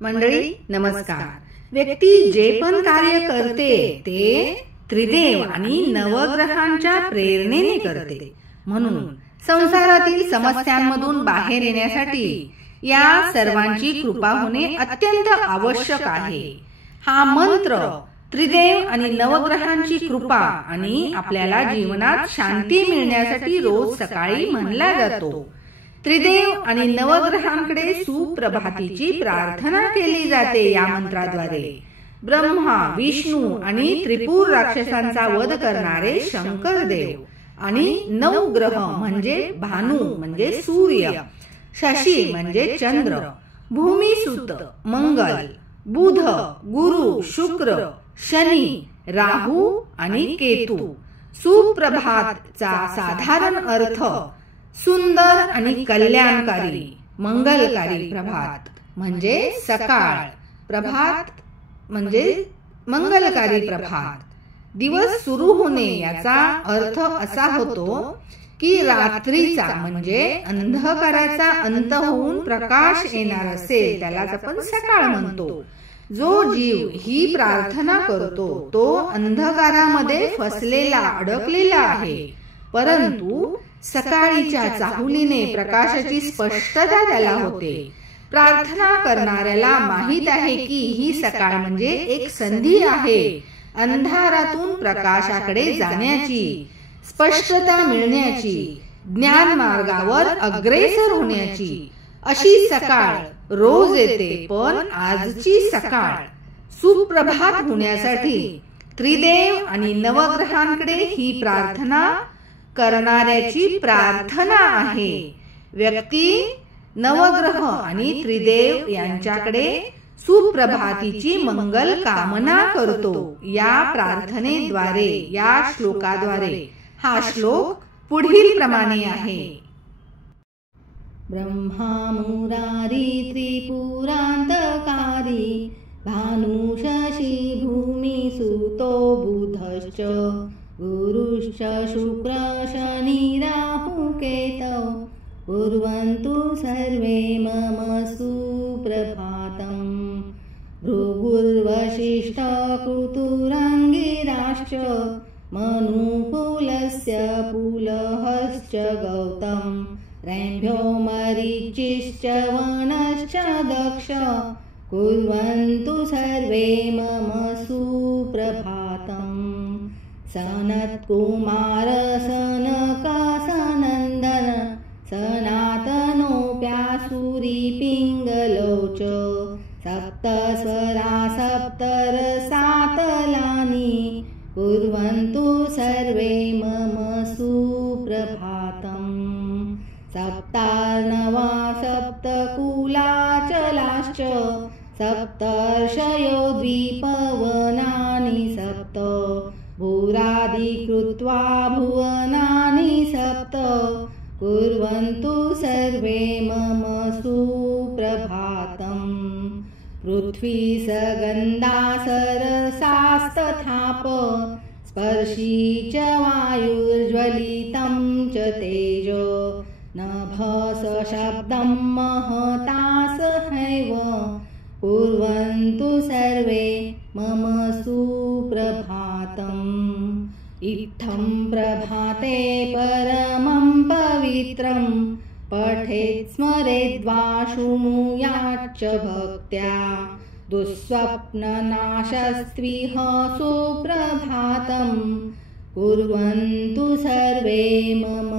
मंडळी नमस्कार. व्यक्ती जे पण कार्य करते ते त्रिदेव आणि नवग्रहांच्या प्रेरणेने करते. म्हणून संसारातील समस्यांमधून बाहेर येण्यासाठी या सर्वांची कृपा होणे अत्यंत आवश्यक आहे. हा मंत्र त्रिदेव आणि नवग्रहांची कृपा आणि आपल्याला जीवनात शांती मिळण्यासाठी रोज सकाळी म्हणला जातो. त्रिदेव आणि नवग्रहांकडे सुप्रभातीची प्रार्थना केली जाते. या मंत्राद्वारे ब्रह्मा, विष्णू आणि त्रिपुर राक्षसांचा वध करणारे शंकर देव आणि नवग्रह म्हणजे भानू म्हणजे सूर्य, शशी म्हणजे चंद्र, भूमिसुत मंगल, बुध, गुरु, शुक्र, शनी, राहू आणि केतू. सुप्रभातचा साधारण अर्थ सुंदर आणि कल्याणकारी मंगलकारी प्रभात म्हणजे सकाळ, प्रभात म्हणजे मंगलकारी प्रभात. दिवस सुरू होणे याचा अर्थ असा होतो की रात्रीचा म्हणजे अंधकाराचा अंत होऊन प्रकाश येणार असेल त्यालाच आपण सकाळ म्हणतो. जो जीव ही प्रार्थना करतो तो अंधकारामध्ये फसलेला अडकलेला आहे, परंतु सकाळीच्या चाहुलीने प्रकाशाची स्पष्टता त्याला होते. प्रार्थना करणाऱ्याला माहित आहे की ही सकाळ म्हणजे एक संधी आहे अंधारातून प्रकाशाकडे जाण्याची, स्पष्टता मिळण्याची, ज्ञान मार्गावर अग्रेसर होण्याची. अशी सकाळ रोज येते, पण आजची सकाळ सुप्रभात होण्यासाठी त्रिदेव आणि नवग्रहांकडे ही प्रार्थना करणाऱ्याची प्रार्थना आहे. व्यक्ती नवग्रह आणि त्रिदेव यांच्याकडे सुप्रभातीची मंगल कामना करतो. या प्रार्थनेद्वारे, या श्लोकाद्वारे हा श्लोक पुढील प्रमाणे आहे. ब्रह्मा मुरारी त्रिपुरांतकारी भानु शशी भूमी सुतो बुधश्च गुरुश्च शुक्र शनि राहु केतौ कुर्वन्तु सर्वे मम सुप्रभातम्. भृगुर्वसिष्ठ कृतुरङ्गिराश्च मनुकुलस्य पुलहश्च गौतम रैभ्यो मरीचिश्च वनश्च दक्ष कुर्वन्तु सर्वे मम सुप्रभातम्. सनत्कुमार सनकासनन्दन सनातनोऽप्यासुरी पिङ्गलौ च सप्तस्वरा सप्तरसातलानि कुर्वन्तु सर्वे मम सुप्रभातम्. सप्तार्णवा सप्तकुलाचलाश्च सप्तर्षयो द्विपवनानि सप्त भूरादिकृत्वा भुवनानि सप्त कुर्वन्तु सर्वे मम सुप्रभातम्. पृथ्वी सगन्धा सरसास्तथाप स्पर्शी च वायुर्ज्वलितं च तेजो नभस शब्दं महतासहैव कुर्वन्तु सर्वे मम सुप्रभातम्. इत्थं प्रभाते परमं पवित्रं पठेत् स्मरेद्वा शृणुयाच्च भक्त्या दुःस्वप्ननाशस्त्विह सुप्रभातं कुर्वन्तु सर्वे मम